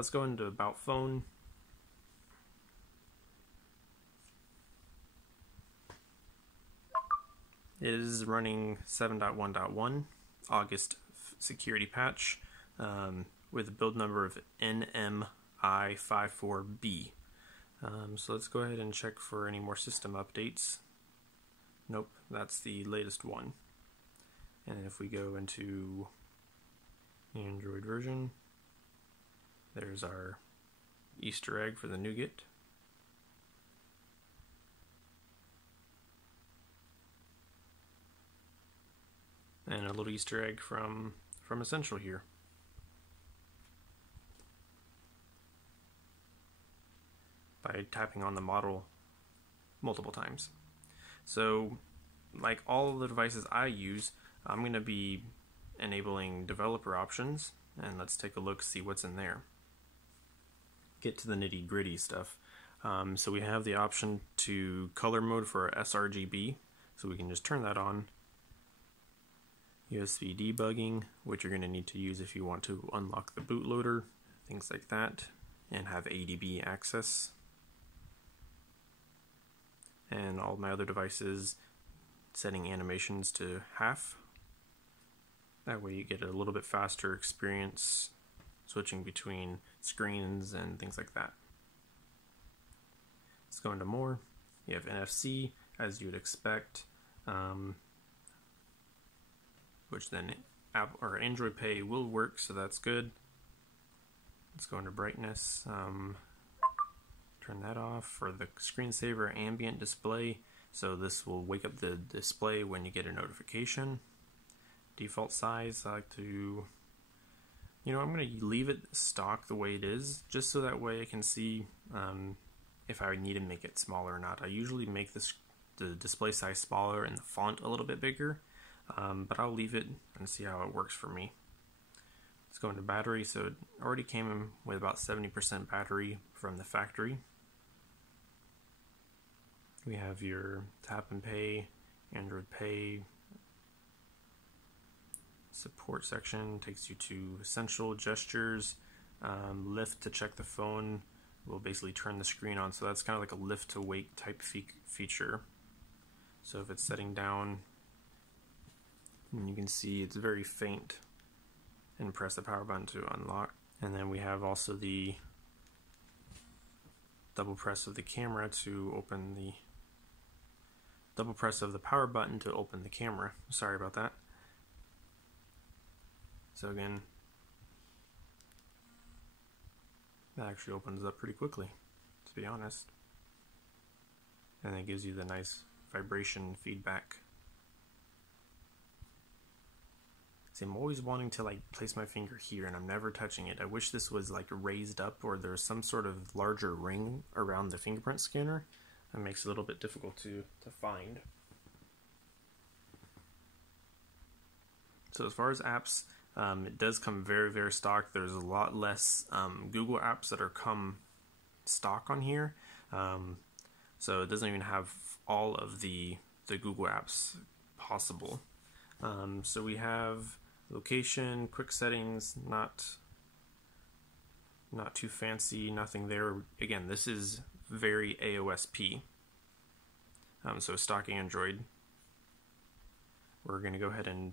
let's go into About Phone. It is running 7.1.1 August security patch with a build number of NMI54B. So let's go ahead and check for any more system updates. Nope, that's the latest one. And if we go into the Android version, there's our Easter egg for the nougat. And a little Easter egg from Essential here. By tapping on the model multiple times. So, like all the devices I use, I'm going to be enabling developer options, and let's take a look, see what's in there. Get to the nitty gritty stuff. So we have the option to color mode for sRGB, so we can just turn that on. USB debugging, which you're going to need to use if you want to unlock the bootloader, things like that, and have ADB access. And all my other devices, setting animations to half. That way you get a little bit faster experience switching between screens and things like that. Let's go into more. You have NFC, as you would expect, which then Apple or Android Pay will work, so that's good. Let's go into brightness. Turn that off for the screensaver ambient display, so this will wake up the display when you get a notification. Default size, I like to, I'm going to leave it stock the way it is, just so that way I can see if I need to make it smaller or not. I usually make the display size smaller and the font a little bit bigger, but I'll leave it and see how it works for me. Let's go into battery. So it already came in with about 70% battery from the factory. We have your tap and pay, Android Pay, support section takes you to essential gestures, lift to check the phone will basically turn the screen on, so that's kind of like a lift to wake type feature. So if it's setting down, and you can see it's very faint, and press the power button to unlock. And then we have also the double press of the camera to open the double press of the power button to open the camera. Sorry about that. So again, that actually opens up pretty quickly, to be honest. And it gives you the nice vibration feedback. See, I'm always wanting to place my finger here and I'm never touching it. I wish this was raised up, or there's some sort of larger ring around the fingerprint scanner. That makes it a little bit difficult to find. So as far as apps, it does come very, very stock. There's a lot less Google apps that are come stock on here. So it doesn't even have all of the Google apps possible. So we have location, quick settings, not too fancy, nothing there. Again, this is very AOSP. So stock Android. We're going to go ahead and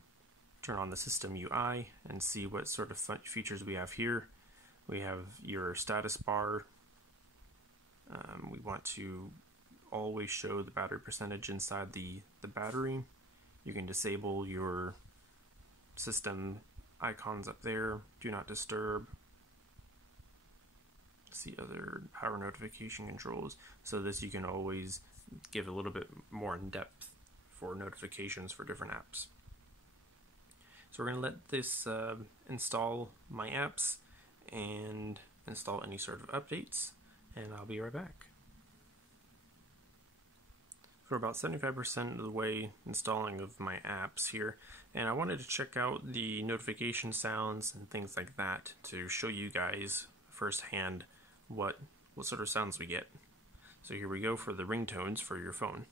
turn on the system UI and see what sort of features we have here. We have your status bar. We want to always show the battery percentage inside the battery. You can disable your system icons up there, do not disturb. See other power notification controls. So this you can always give a little bit more in depth for notifications for different apps. So we're going to let this install my apps and install any sort of updates, and I'll be right back. For about 75% of the way installing of my apps here, and I wanted to check out the notification sounds and things like that to show you guys firsthand what sort of sounds we get. So here we go for the ringtones for your phone.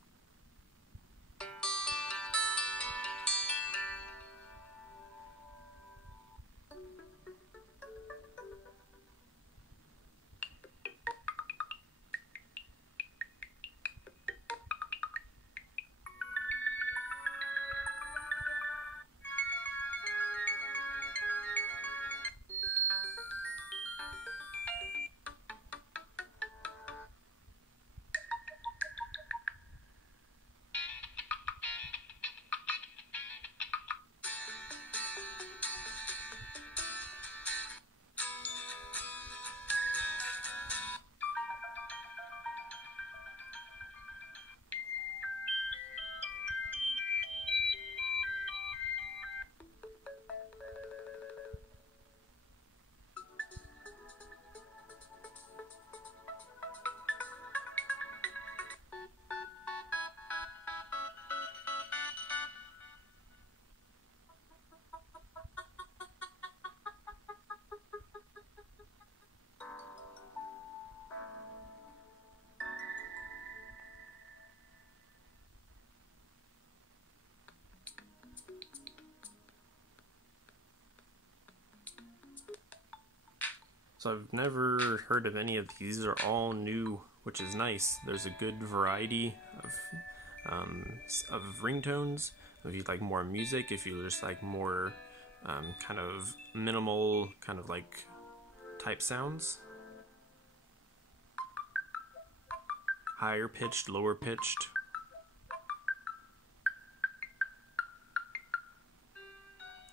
So I've never heard of any of these. These are all new, which is nice. There's a good variety of ringtones. If you like more music, if you just like more kind of minimal, kind of like type sounds. Higher pitched, lower pitched.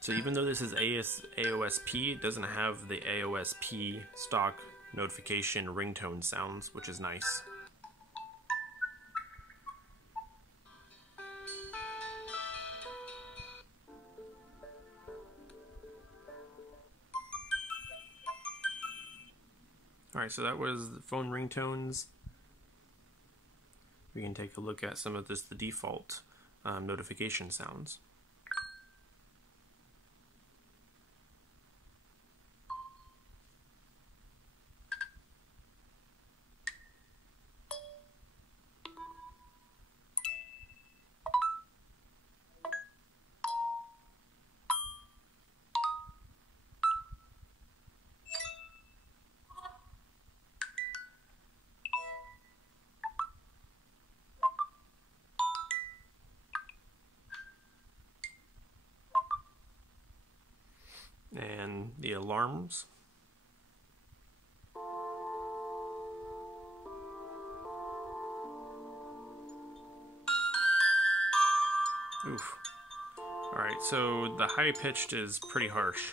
So even though this is AOSP, it doesn't have the AOSP stock notification ringtone sounds, which is nice. Alright, so that was the phone ringtones. We can take a look at some of the default notification sounds. And the alarms. Oof. Alright, so the high pitched is pretty harsh.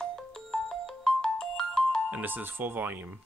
And this is full volume.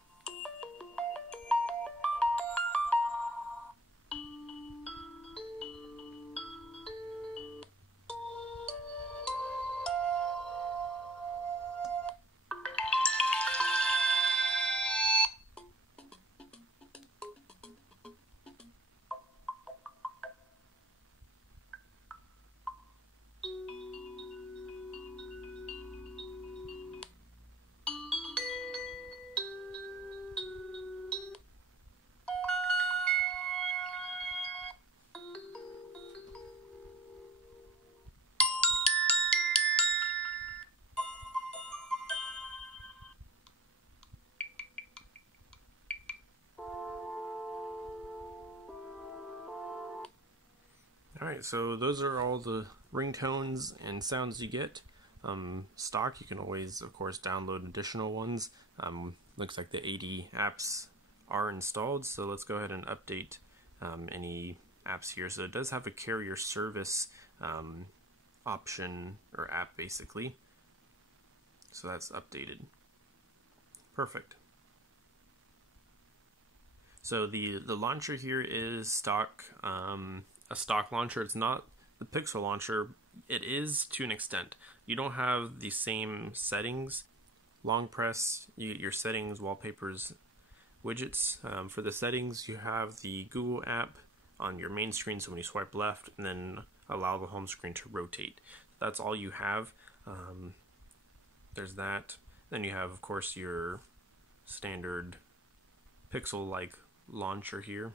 Alright, so those are all the ringtones and sounds you get. Stock, you can always, of course, download additional ones. Looks like the 80 apps are installed, so let's go ahead and update any apps here. So it does have a carrier service option, or app basically. So that's updated. Perfect. So the launcher here is stock, a stock launcher. It's not the Pixel launcher. It is to an extent. You don't have the same settings. Long press, you get your settings, wallpapers, widgets. For the settings, you have the Google app on your main screen, so when you swipe left, and then allow the home screen to rotate. That's all you have. There's that. Then you have, of course, your standard Pixel-like launcher here,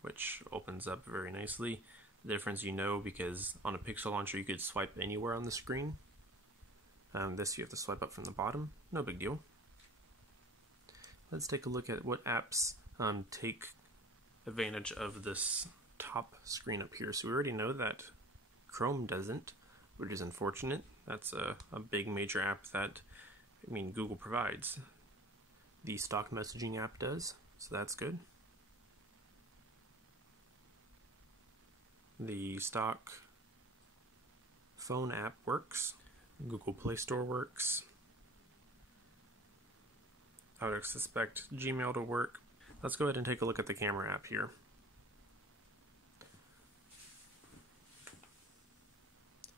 which opens up very nicely. The difference because on a Pixel launcher you could swipe anywhere on the screen. This you have to swipe up from the bottom. No big deal. Let's take a look at what apps take advantage of this top screen up here. So we already know that Chrome doesn't, which is unfortunate. That's a big major app that, Google provides. The stock messaging app does, so that's good. The stock phone app works. Google Play Store works. I would suspect Gmail to work. Let's go ahead and take a look at the camera app here.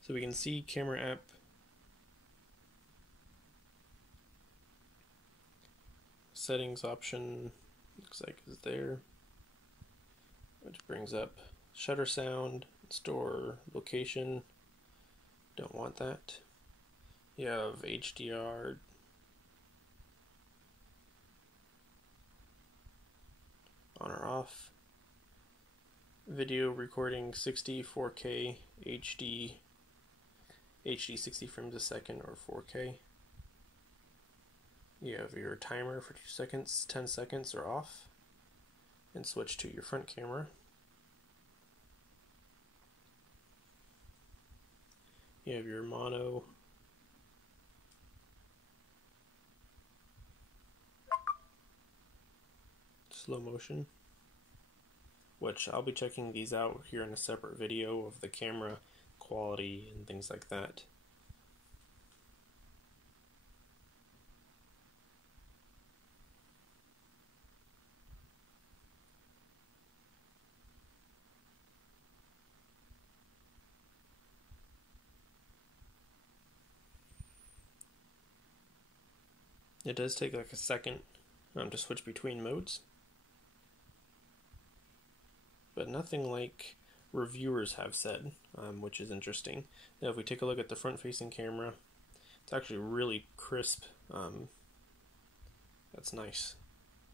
So we can see camera app. Settings option looks like is there, which brings up shutter sound, store location. Don't want that. You have HDR, on or off. Video recording 60, 4K, HD 60 frames a second, or 4K. You have your timer for 2 seconds, 10 seconds, or off, and switch to your front camera. You have your mono, slow motion, which I'll be checking these out here in a separate video of the camera quality and things like that. It does take like a second to switch between modes, but nothing like reviewers have said, which is interesting. Now if we take a look at the front-facing camera, it's actually really crisp. That's nice.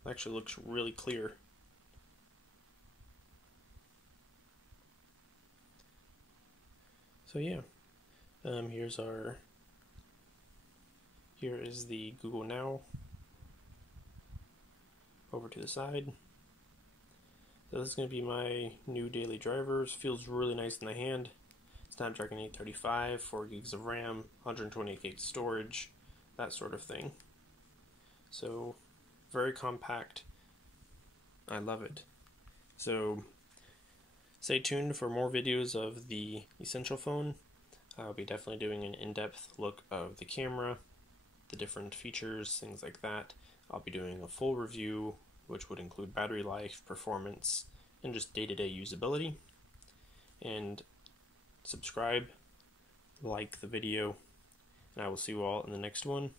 It actually looks really clear. So yeah, here is the Google Now over to the side. So this is going to be my new daily drivers. Feels really nice in the hand. Snapdragon 835, 4 gigs of RAM, 128 gigs storage, that sort of thing. So very compact. I love it. So stay tuned for more videos of the Essential phone. I'll be definitely doing an in-depth look of the camera, the different features, things like that. I'll be doing a full review, which would include battery life, performance, and just day-to-day usability. And subscribe, like the video, and I will see you all in the next one.